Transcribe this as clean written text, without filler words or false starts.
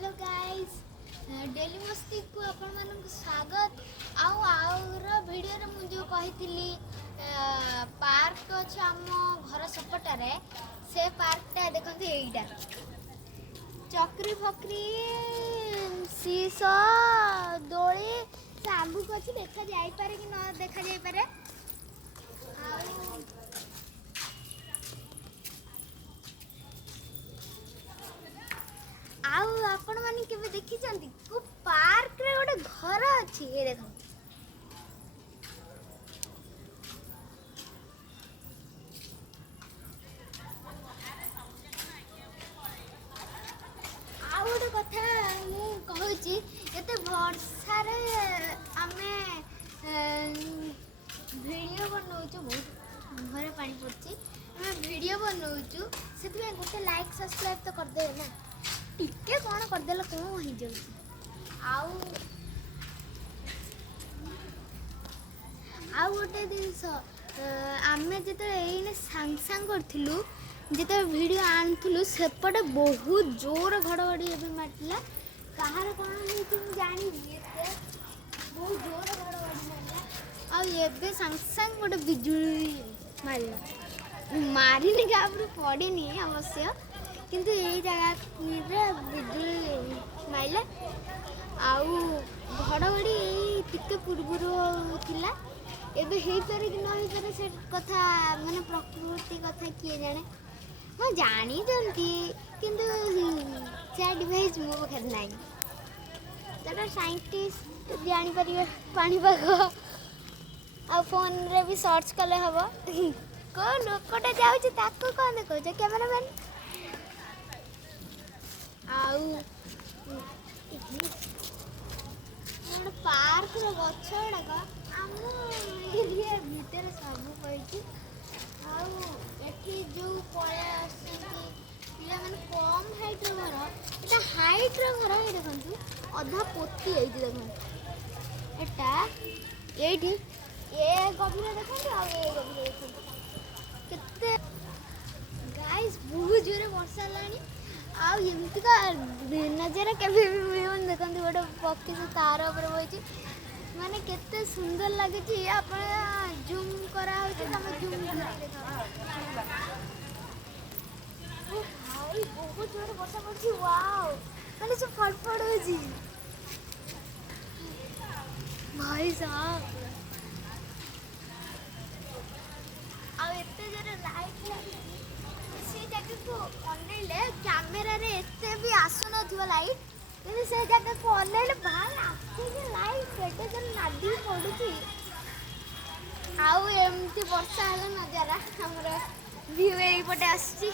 hello guys daily मस्ती को आपण मानक स्वागत आउर वीडियो रे मु जो कहितली पार्क अछि हम घर सपटारे से पार्कटा देखंतु एइटा चक्री फक्री सीसो दोली साबु को अछि देखा जाई पारे कि न देखा जाई पारे आउ आपण माने केबे देखि चंती को पार्क रे गोटे घर अछि ए देखो आउ गोटे कथा मु कहूची एते वर्षा रे आमे वीडियो बनौछु बहुत घरे पानी पड़ची आमे वीडियो बनौछु सेति गोटे लाइक सब्सक्राइब तो कर देबे ना टिके कौन करदेला कौन हो जाऊँ आउ गोटे जिनस आम जो सांग सांग करूँ जिते वीडियो आनुलु सेपटे बहुत जोर घड़घड़ी एवं मारला कहार कौन हो जानी बहुत जोर घड़घड़ी मारला आबे सांग सांग गोटे बिजुली मारला मारिनी गाँव पड़नी अवश्य किंतु यही जगह बिजुली माइले आउ घड़घड़ी टिके पूर्वर थिला एबे हेई पारे कि न हेई पारे से कथा माने प्रकृति कथा किए जाने हाँ जानी जंती किंतु से डिवाइस मो पाखे नाही जरा साइंटिस्ट जानी परिबे पानी पाग आ फोन रे भी सर्च कले हबो को लोकटा जाउची ताको कोन देखौ जे कैमरामैन पार्क गछ गुड़ाक आम भितर सब पाई जो पलि पे कम हाइट्र घर यहाँ हाइट्र घर ये देखो अधा पोती देखो एटा ये गभीर देखो आ गभीर देखो केते गाइस बहुत जोरे वर्षा लानी आमतीका नजर केवे भी मिलन देखते गोटे पक्षी से तार उपर बही माने केते सुंदर लगे आप जूम करा जूम भाई बहुत जोर वर्षा पड़ी वाओ माने सब फटफट हो भाई साहब जोर लाइट लगी से जगह को अनैले कैमेरा रे एते भी आसु नथिबा लाइट किंतु से जगह को अनैले भाई आखे के लाइट केते जन नादी पडुची आउ एमती वर्षा हला नजारा हमर व्यू एई पटे आसी